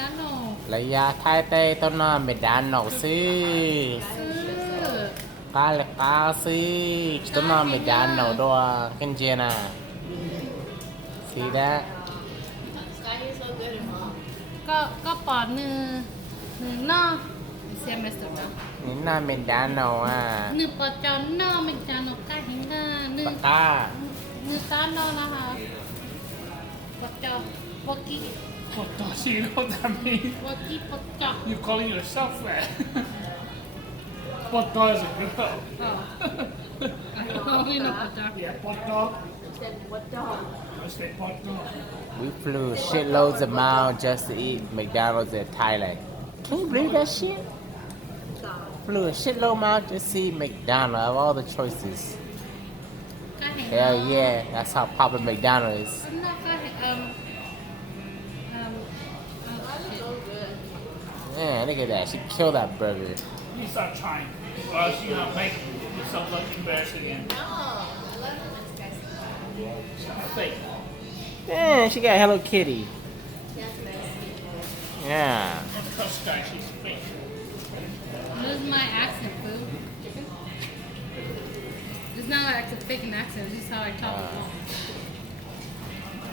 McDonald's ระยะท้ายเต้ต้นนอนไม่ดานหนอกสิ ซื้อก าเลกาสิต้นนอนไม่ดานหนอกด้วยขึ้นเจน่ะ see that ก็ปอดหนึ่งนอกเสียไม่สุดนะ นี่น่าไม่ดานหนอกอ่ะ หนึ่งปอดจอนนอกMcDonald's ใกล้หิงหน้าหนึ่ง ปากกา ตานอกนะคะปอดจอวอกี้ What does you know what that means? วอกี้ปอดจอ You're calling yourself that. What does it mean? อ๋อไม่นอกปอดจอ Yeah, what dog? I said what dog. we flew shitloads of miles just to eat McDonald's in Thailand can you believe that shit flew a shitload of miles just to see McDonald's of all the choices ใกล้หิง hell yeah that's how popular McDonald's is นอกก็เห็นyeah look at that she killed that burger You stop trying. Or else you're gonna make yourself look embarrassed again. It's fake. yeah she got Hello Kitty yeah On the coast guy, she's fake. This is my accent, boo. It's not like a fake accent, it's just how I talk.